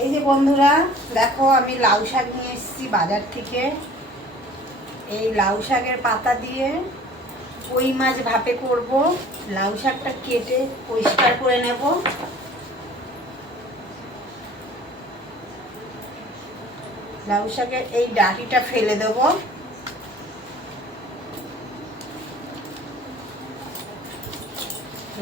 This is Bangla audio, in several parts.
এই যে বন্ধুরা, দেখো আমি লাউ শাক নিয়ে এসেছি বাজার থেকে। এই লাউ শাকের পাতা দিয়ে কই মাছ ভাপে করব। লাউ শাকটা কেটে পরিষ্কার করে নেব। লাউ শাকের এই ডাঁটিটা ফেলে দেব।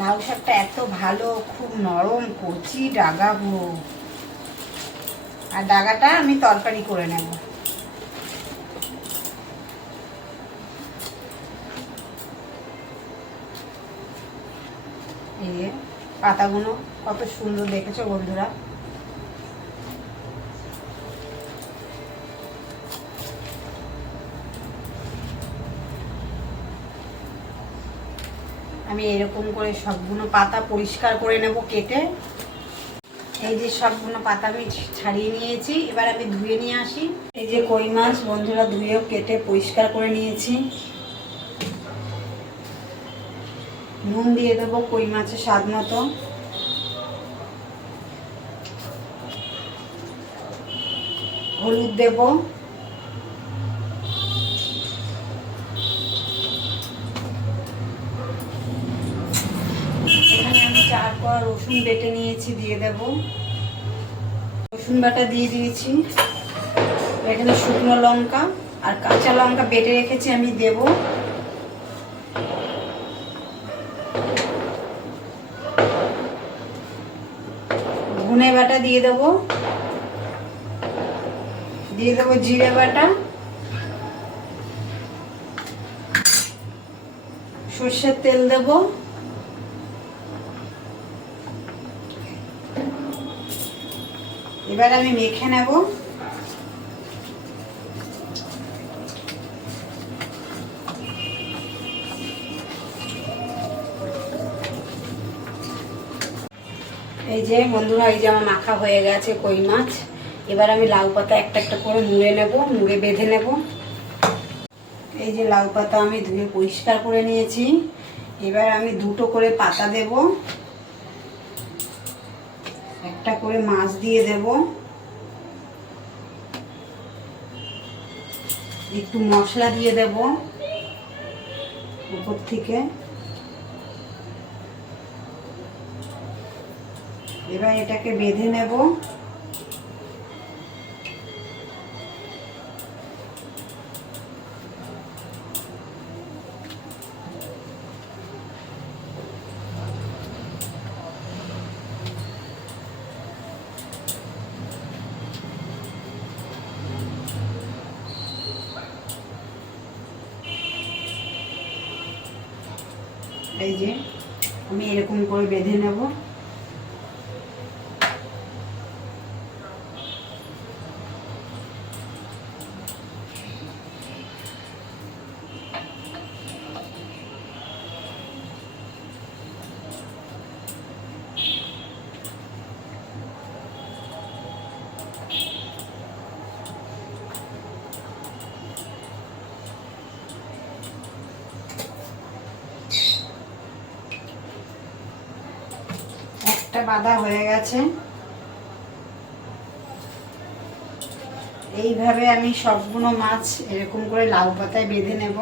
লাউ শাকটা এত ভালো, খুব নরম, কচি ডাগা পুরো। আর ডাগাটা আমি তরকারি করে নেব। এই যে পাতাগুলো কত সুন্দর দেখেছো বন্ধুরা। আমি এরকম করে সবগুলো পাতা পরিষ্কার করে নেব কেটে। এই যে সবগুলো পাতা আমি ছাড়িয়ে নিয়েছি, এবার আমি ধুয়ে নিয়ে আসি। এই যে কই মাছ বন্ধুরা ধুয়েও কেটে পরিষ্কার করে নিয়েছি। নুন দিয়ে দেবো কই মাছের স্বাদ মতো। হলুদ দেব। এখানে আমি 4 কোয়া রসুন বেটে নিয়েছি, দিয়ে দেব। রসুন বাটা দিয়ে দিয়েছি। এখানে শুকনো লঙ্কা আর কাঁচা লঙ্কা বেটে রেখেছি, আমি দেব। ধনে বাটা দিয়ে দেব। দিয়ে দেবো জিরে বাটা, সর্ষের তেল দেব। এবার আমি মেখে নেব। এই যে বন্ধুরা, এই যে আমার মাখা হয়ে গেছে কই মাছ। এবার আমি লাউ পাতা একটা একটা করে মুড়ে নেব, মুড়ে বেঁধে নেব। এই যে লাউ পাতা আমি ধুয়ে পরিষ্কার করে নিয়েছি। এবার আমি 2টো করে পাতা দেব, একটা করে মাছ দিয়ে দেব, একটু মশলা দিয়ে দেব উপর থেকে। এবার এটাকে বেঁধে নেব। এই যে আমি এরকম করে বেঁধে নেব। একটা বাঁধা হয়ে গেছে। এইভাবে আমি সবগুলো মাছ এরকম করে লাউ পাতায় বেঁধে নেব।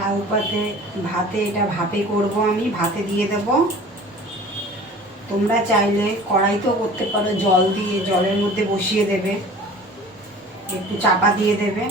লাউ পাতে ভাতে, এটা ভাপে করব, আমি ভাতে দিয়ে দেব। তোমরা চাইলে কড়াইতেও করতে পারো, জল দিয়ে জলের মধ্যে বসিয়ে দেবে, একটু চাপা দিয়ে দেবে।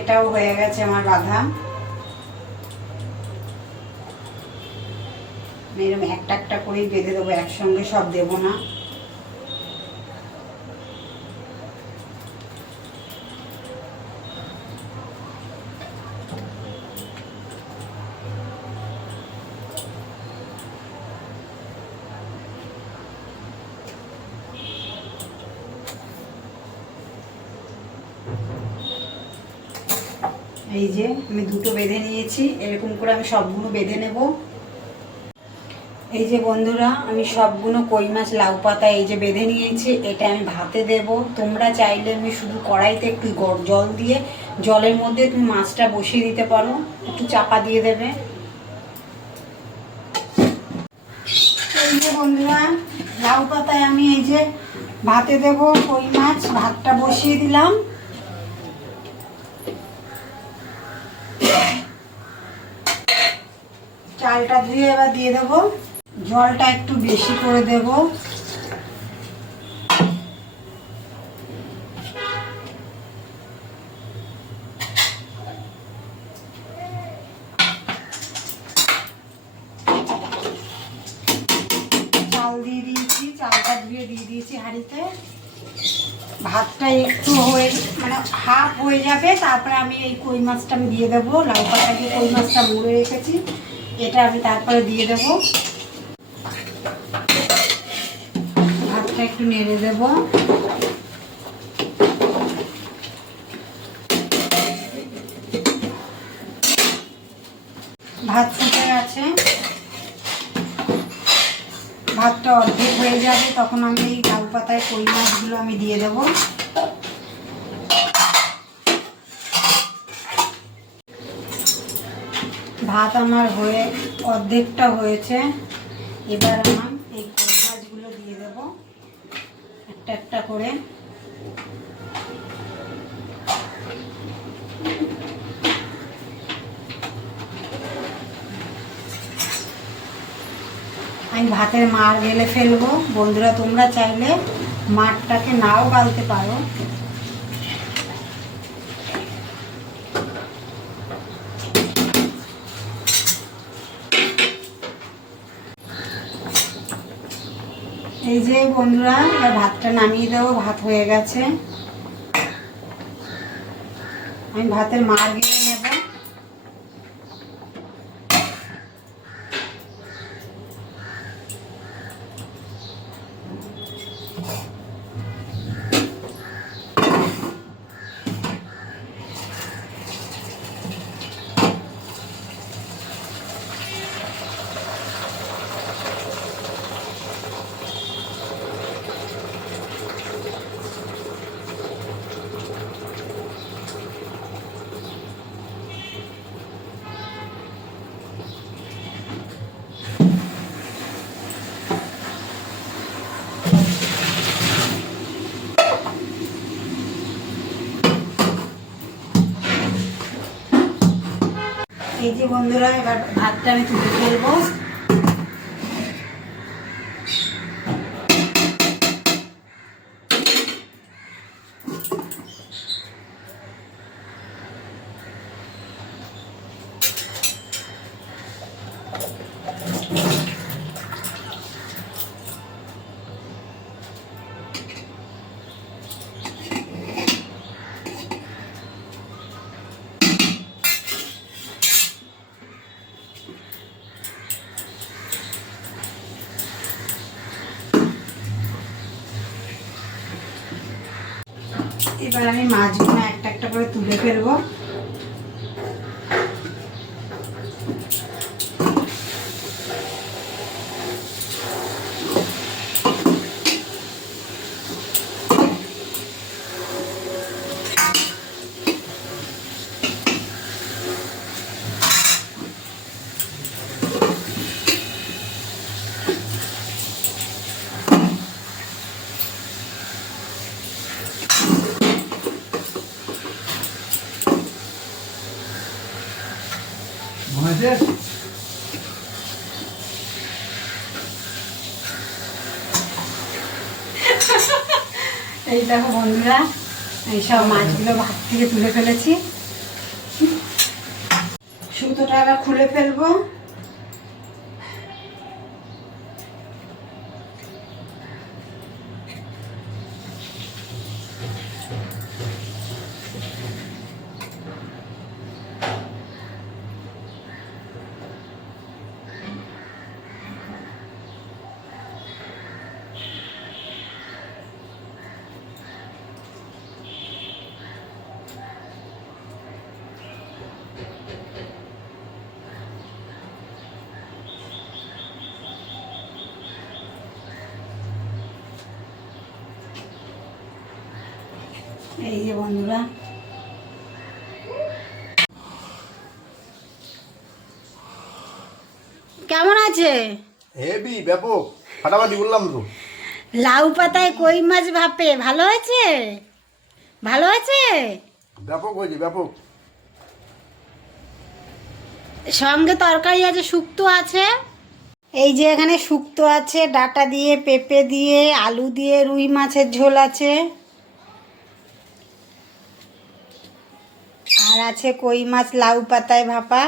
এটাও হয়ে গেছে আমার বাঁধা। এরকম একটা একটা করেই বেঁধে দেবো, একসঙ্গে সব দেবো না। এই যে আমি দুটো বেঁধে নিয়েছি, এরকম করে আমি সবগুলো বেঁধে নেব। এই যে বন্ধুরা, আমি সবগুলো কই মাছ লাউ পাতা এই যে বেঁধে নিয়েছি। এটা আমি ভাতে দেব। তোমরা চাইলে আমি শুধু কড়াইতে একটু জল দিয়ে, জলের মধ্যে তুমি মাছটা বসিয়ে দিতে পারো, একটু চাপা দিয়ে দেবে। এই যে বন্ধুরা, লাউ পাতায় আমি এই যে ভাতে দেব কই মাছ, ভাতটা বসিয়ে দিলাম। চালটা ধুয়ে এবার দিয়ে দেবো। জলটা একটু বেশি করে দেব। চাল দিয়ে দিয়েছি, চালটা ধুয়ে দিয়ে দিয়েছি হাঁড়িতে। ভাতটা একটু হয়ে মানে হাফ হয়ে যাবে, তারপরে আমি এই কই মাছটা আমি দিয়ে দেবো। লাউ পাতা দিয়ে কই মাছটা মুড়ে রেখেছি, এটা আমি তারপরে দিয়ে দেব। ভাতটা একটু নেড়ে দেব। ভাত ফুটে গেছে, ভাতটা অর্ধেক হয়ে যাবে, তখন আমি এই লাউ পাতায় কই মাছগুলো আমি দিয়ে দেব। ভাত আমার হয়ে অর্ধেকটা হয়েছে। এবার আমার এই কই মাছগুলো দিয়ে দেব একটা একটা করে। আমি ভাতের মাড় গেলে ফেলবো। বন্ধুরা, তোমরা চাইলে মাড়টাকে নাও গালতে পারো। এই যে বন্ধুরা, এবার ভাতটা নামিয়ে দেবো। ভাত হয়ে গেছে, আমি ভাতের মাড় গেলে নেব। এই যে বন্ধুরা, এবার ভাতটা আমি তুলে ফেলবো। এবার আমি মাছগুলো একটা একটা করে তুলে ফেলবো। এই দেখো বন্ধুরা, এইসব মাছগুলো ভাত থেকে তুলে ফেলেছি। সুতোটা আবার খুলে ফেলবো। এই যে বন্ধুরা, কেমন আছে? হেভি ব্যাপক ফাটাফাটি বললাম তো। লাউ পাতায় কই মাছ ভাপে ভালো আছে? ভালো আছে? ব্যাপক হয়েছে ব্যাপক। সঙ্গে তরকারি আছে, শুক্তো আছে। এই যে এখানে শুক্তো আছে, ডাঁটা দিয়ে, পেঁপে দিয়ে, আলু দিয়ে, রুই মাছের ঝোল আছে, আর আছে কই মাছ লাউ পাতায় ভাপা।